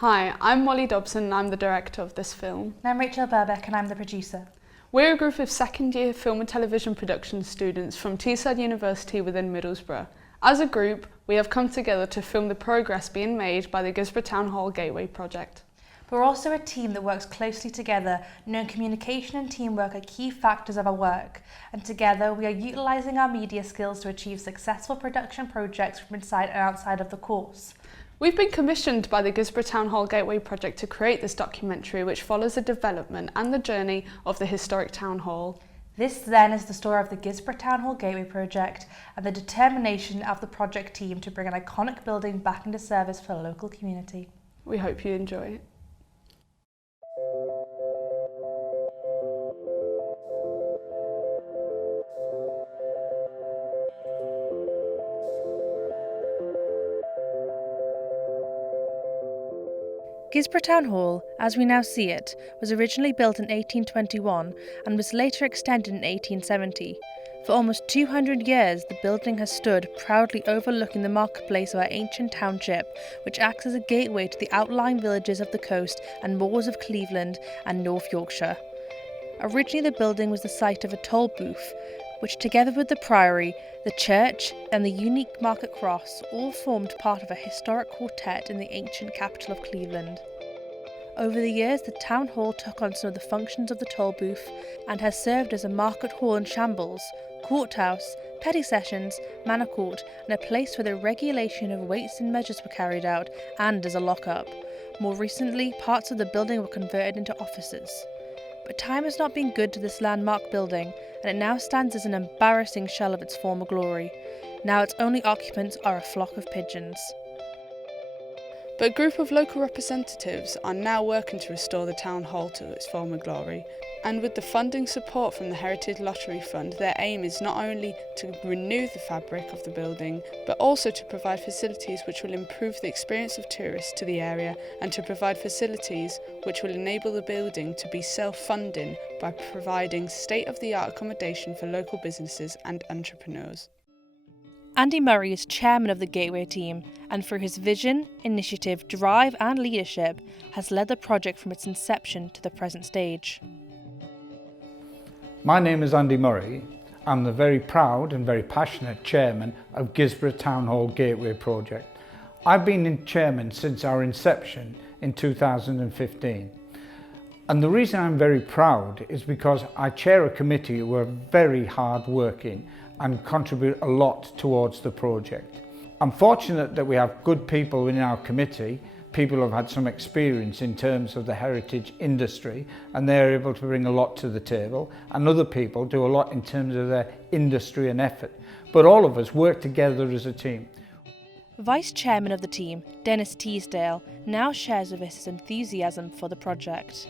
Hi, I'm Molly Dobson and I'm the director of this film. And I'm Rachel Burbeck and I'm the producer. We're a group of second year film and television production students from Teesside University within Middlesbrough. As a group, we have come together to film the progress being made by the Guisborough Town Hall Gateway project. But we're also a team that works closely together, knowing communication and teamwork are key factors of our work. And together we are utilising our media skills to achieve successful production projects from inside and outside of the course. We've been commissioned by the Guisborough Town Hall Gateway project to create this documentary which follows the development and the journey of the historic town hall. This then is the story of the Guisborough Town Hall Gateway project and the determination of the project team to bring an iconic building back into service for the local community. We hope you enjoy it. Guisborough Town Hall, as we now see it, was originally built in 1821 and was later extended in 1870. For almost 200 years, the building has stood proudly overlooking the marketplace of our ancient township, which acts as a gateway to the outlying villages of the coast and moors of Cleveland and North Yorkshire. Originally, the building was the site of a toll booth, which together with the priory, the church and the unique market cross all formed part of a historic quartet in the ancient capital of Cleveland. Over the years, the town hall took on some of the functions of the toll booth and has served as a market hall in shambles, courthouse, petty sessions, manor court and a place where the regulation of weights and measures were carried out and as a lock-up. More recently, parts of the building were converted into offices. But time has not been good to this landmark building, and it now stands as an embarrassing shell of its former glory. Now its only occupants are a flock of pigeons. But a group of local representatives are now working to restore the town hall to its former glory. And with the funding support from the Heritage Lottery Fund, their aim is not only to renew the fabric of the building, but also to provide facilities which will improve the experience of tourists to the area and to provide facilities which will enable the building to be self-funding by providing state-of-the-art accommodation for local businesses and entrepreneurs. Andy Murray is chairman of the Gateway team and through his vision, initiative, drive and leadership has led the project from its inception to the present stage. My name is Andy Murray. I'm the very proud and very passionate chairman of Guisborough Town Hall Gateway project. I've been chairman since our inception in 2015. And the reason I'm very proud is because I chair a committee who are very hard working and contribute a lot towards the project. I'm fortunate that we have good people in our committee, people who have had some experience in terms of the heritage industry, and they're able to bring a lot to the table, and other people do a lot in terms of their industry and effort. But all of us work together as a team. Vice chairman of the team, Dennis Teasdale, now shares with us his enthusiasm for the project.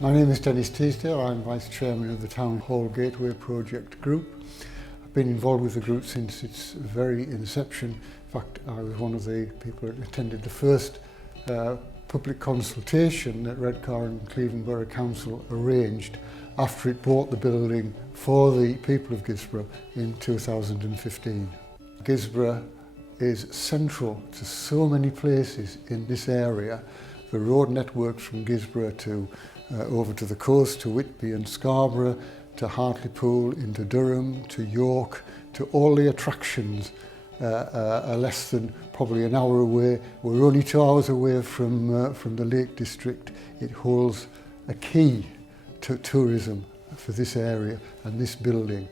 My name is Dennis Teasdale. I'm Vice Chairman of the Town Hall Gateway Project Group. I've been involved with the group since its very inception. In fact, I was one of the people that attended the first public consultation that Redcar and Cleveland Borough Council arranged after it bought the building for the people of Guisborough in 2015. Guisborough is central to so many places in this area. The road networks from Guisborough to over to the coast, to Whitby and Scarborough, to Hartlepool, into Durham, to York, to all the attractions are less than probably an hour away. We're only 2 hours away from the Lake District. It holds a key to tourism for this area, and this building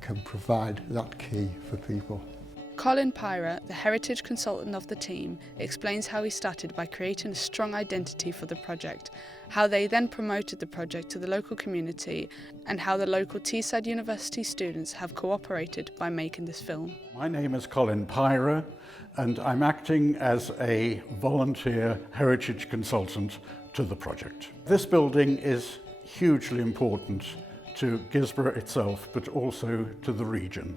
can provide that key for people. Colin Pyra, the heritage consultant of the team, explains how he started by creating a strong identity for the project, how they then promoted the project to the local community, and how the local Teesside University students have cooperated by making this film. My name is Colin Pyra, and I'm acting as a volunteer heritage consultant to the project. This building is hugely important to Guisborough itself, but also to the region.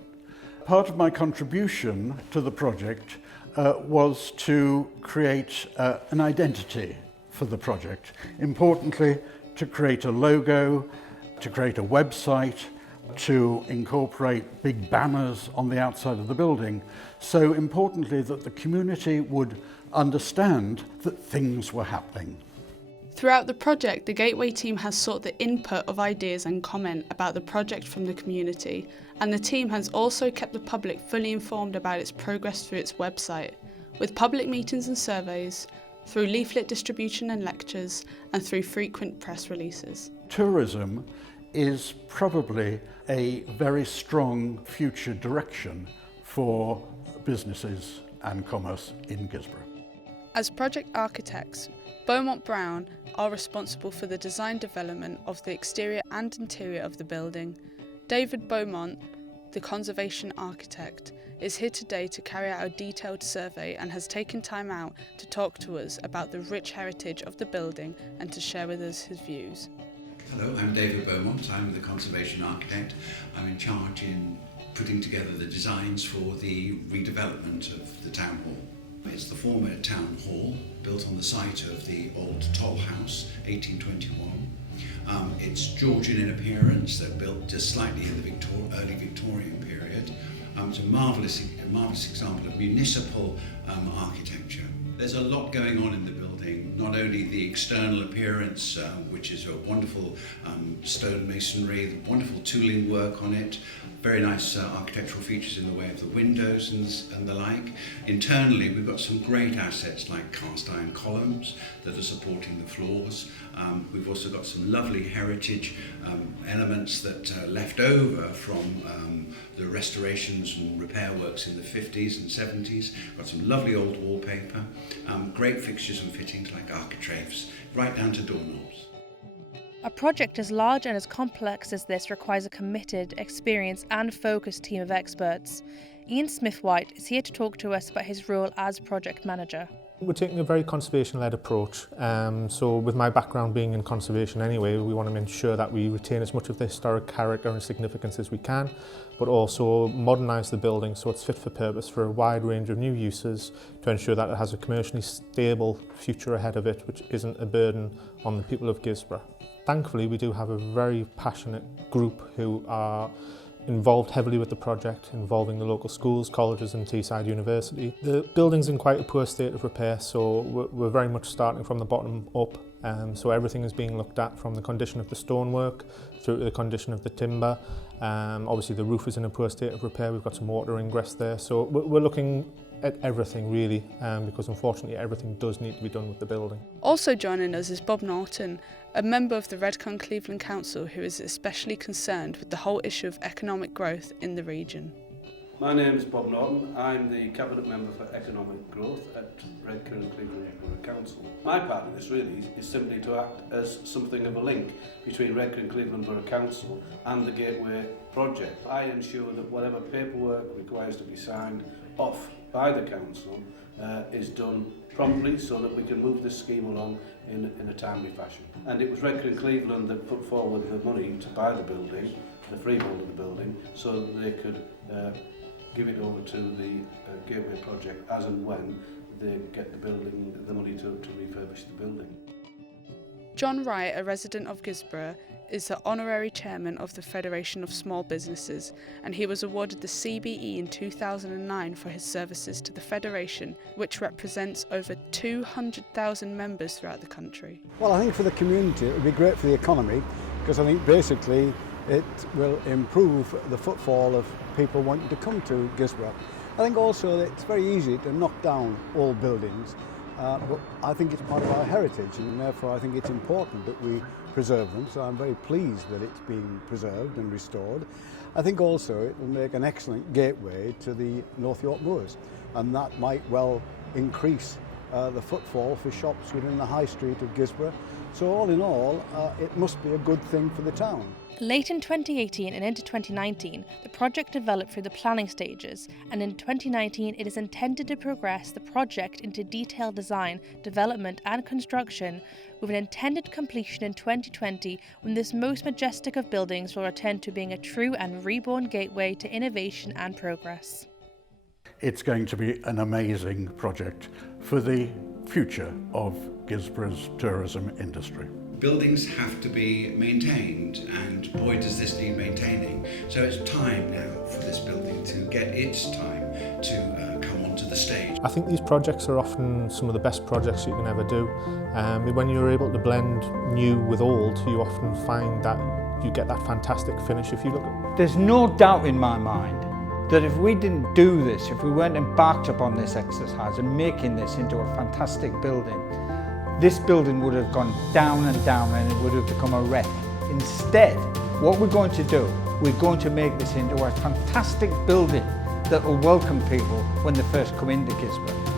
Part of my contribution to the project was to create an identity for the project. Importantly, to create a logo, to create a website, to incorporate big banners on the outside of the building. So importantly, that the community would understand that things were happening. Throughout the project, the Gateway team has sought the input of ideas and comment about the project from the community, and the team has also kept the public fully informed about its progress through its website, with public meetings and surveys, through leaflet distribution and lectures, and through frequent press releases. Tourism is probably a very strong future direction for businesses and commerce in Guisborough. As project architects, Beaumont Brown are responsible for the design development of the exterior and interior of the building. David Beaumont, the conservation architect, is here today to carry out a detailed survey and has taken time out to talk to us about the rich heritage of the building and to share with us his views. Hello, I'm David Beaumont. I'm the conservation architect. I'm in charge in putting together the designs for the redevelopment of the town hall. It's the former town hall, built on the site of the old toll house, 1821. It's Georgian in appearance, they're built just slightly in the early Victorian period. It's a marvellous example of municipal architecture. There's a lot going on in the building, not only the external appearance, which is a wonderful stone masonry, the wonderful tooling work on it, very nice architectural features in the way of the windows and the like. Internally, we've got some great assets like cast iron columns that are supporting the floors. We've also got some lovely heritage elements that are left over from the restorations and repair works in the 50s and 70s. Got some lovely old wallpaper, great fixtures and fittings like architraves, right down to doorknobs. A project as large and as complex as this requires a committed, experienced and focused team of experts. Ian Smith-White is here to talk to us about his role as project manager. We're taking a very conservation-led approach. So with my background being in conservation anyway, we want to ensure that we retain as much of the historic character and significance as we can, but also modernise the building so it's fit for purpose for a wide range of new uses to ensure that it has a commercially stable future ahead of it, which isn't a burden on the people of Guisborough. Thankfully, we do have a very passionate group who are involved heavily with the project, involving the local schools, colleges and Teesside University. The building's in quite a poor state of repair, so we're very much starting from the bottom up. So everything is being looked at from the condition of the stonework through to the condition of the timber. Obviously the roof is in a poor state of repair, we've got some water ingress there. So we're looking at everything really, because unfortunately everything does need to be done with the building. Also joining us is Bob Norton, a member of the Redcon Cleveland Council who is especially concerned with the whole issue of economic growth in the region. My name is Bob Norton. I'm the Cabinet Member for Economic Growth at Redcon Cleveland Borough Council. My part of this really is simply to act as something of a link between Redcon Cleveland Borough Council and the Gateway project. I ensure that whatever paperwork requires to be signed off by the council is done promptly so that we can move this scheme along in a timely fashion. And it was Redcon Cleveland that put forward the money to buy the building, the freehold of the building, so that they could give it over to the Gateway project as and when they get the money to refurbish the building. John Wright, a resident of Guisborough, is the honorary chairman of the Federation of Small Businesses, and he was awarded the CBE in 2009 for his services to the Federation, which represents over 200,000 members throughout the country. Well, I think for the community it would be great for the economy, because I think basically it will improve the footfall of people wanting to come to Guisborough. I think also that it's very easy to knock down old buildings, but I think it's part of our heritage, and therefore I think it's important that we preserve them, so I'm very pleased that it's being preserved and restored. I think also it will make an excellent gateway to the North York Moors, and that might well increase the footfall for shops within the high street of Guisborough. So all in all, it must be a good thing for the town. Late in 2018 and into 2019, the project developed through the planning stages, and in 2019 it is intended to progress the project into detailed design, development and construction, with an intended completion in 2020 when this most majestic of buildings will return to being a true and reborn gateway to innovation and progress. It's going to be an amazing project for the future of Guisborough's tourism industry. Buildings have to be maintained, and boy does this need maintaining. So it's time now for this building to get its time to come onto the stage. I think these projects are often some of the best projects you can ever do. When you're able to blend new with old, you often find that you get that fantastic finish. If you look at... There's no doubt in my mind that if we didn't do this, if we weren't embarked upon this exercise and making this into a fantastic building, this building would have gone down and down and it would have become a wreck. Instead, what we're going to do, we're going to make this into a fantastic building that will welcome people when they first come into Guisborough.